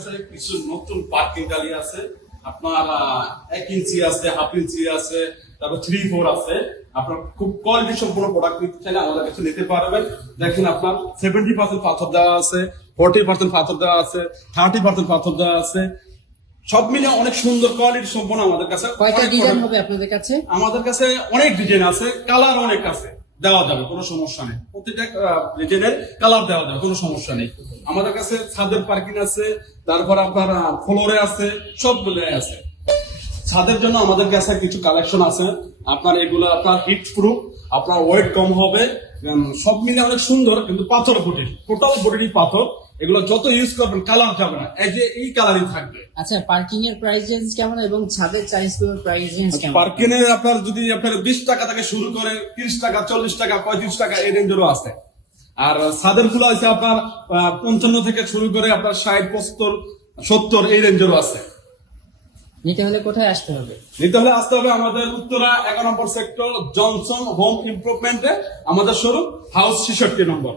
কাছে কিছু নতুন পার্কিং গাড়ি আছে আপনার 1 ইঞ্চি আছে, হাফ ইঞ্চি আছে, তারপর 3/4 আছে। আপনার খুব কোয়ালিটি সম্পূর্ণ প্রোডাক্ট নিতে চাইলে আমাদের কাছে নিতে পারবেন। দেখেন আপনার 70% পাথর দেওয়া আছে, 40% পাথর দেওয়া আছে, 30% পাথর দেওয়া আছে। সব মিলে অনেক সুন্দর কোয়ালিটি সম্পন্ন আমাদের কাছে। কয়টা ডিজাইন হবে আপনাদের কাছে? আমাদের কাছে অনেক ডিজাইন আছে, কালার অনেক আছে, দেওয়া যাবে, কোনো সমস্যা নেই। প্রতিটা ডিজাইনের কালার দেওয়া যাবে, কোনো সমস্যা নেই। আমাদের কাছে ছাদের পার্কিং আছে, তারপর আপনার ফ্লোরে আছে, সবগুলো আছে। ছাদের জন্য আমাদের কাছে কিছু কালেকশন আছে আপনার, এগুলো আপনার হিট প্রুফ, আপনার ওয়েট কম হবে, সব মিলে অনেক সুন্দর। কিন্তু পাথর বডি, টোটাল বডি পাথর, এগুলো যত ইউজ করবেন কালার যাবে না, এই যে এই কালারই থাকবে। আচ্ছা, পার্কিং এর প্রাইস রেঞ্জ কেমন এবং ছাদের চার্জ প্রাইস রেঞ্জ কেমন? পার্কিং এর আপনার যদি আপনার 20 টাকা থেকে শুরু করে 30 টাকা, 40 টাকা, 35 টাকা এই রেঞ্জেরও আছে। আর ছাদের গুলো আছে আপনার 55 থেকে শুরু করে আপনার 60, 75, 70 এই রেঞ্জেরও আছে। নিতে হলে কোথায় আসতে হবে? নিতে হলে আসতে হবে আমাদের উত্তরা 11 নম্বর সেক্টর, জনসন হোম ইমপ্রুভমেন্টে আমাদের শোরুম, হাউস 66 নম্বর।